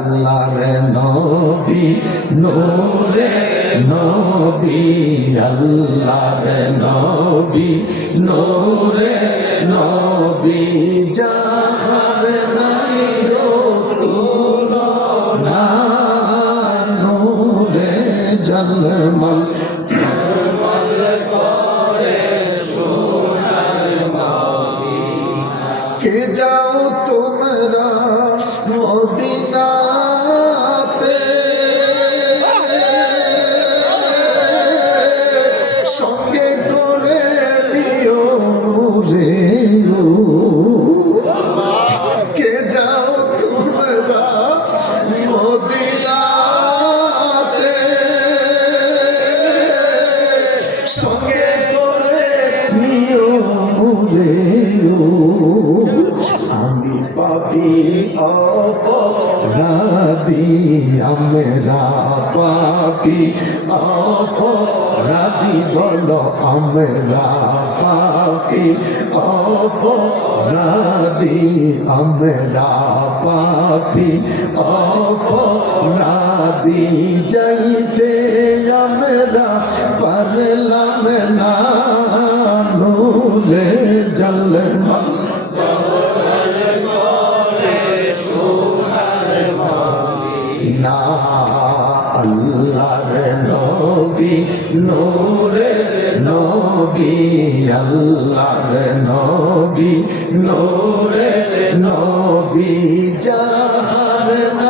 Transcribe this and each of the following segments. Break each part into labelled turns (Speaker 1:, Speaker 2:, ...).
Speaker 1: আল্লাহর নবী, নূরে নবী আল্লাহর নবী, নূরে নবী, যাহার নাই গো তুলনা, নূরে জলমল। কে যাও সঙ্গে আমি পাপি অপরাধী আমরা পাপি অপরাধী বলো আমরা পাপি অপরাধী আমরা পাপি অপরাধী যাইতে পারলাম না, নূরে জলমা না, আল্লাহর নবী, নূরে নবী, আল্লাহর নবী, নূরে নবী, যাহার নাই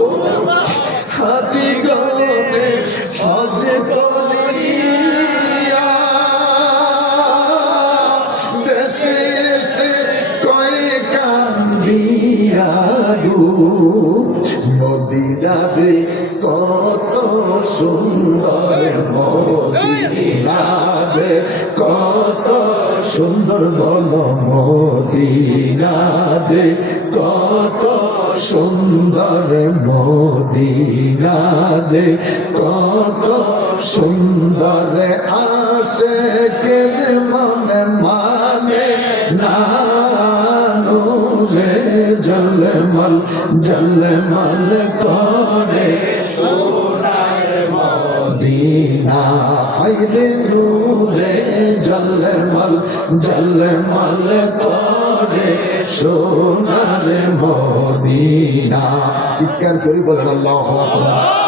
Speaker 1: মদিনা যে কত সুন্দর মদিনা যে কত সুন্দর বল মদিনা যে কত সুন্দর মদিনা যে কত সুন্দর আসে কেন মনে মানে না। নূরে জলমল জলমল করে। সোনার মদিনা হাইরে নূরে জলমল জলমল করে। সোনার মদিনা। চিৎকার করি বলেন, আল্লাহ আকবার।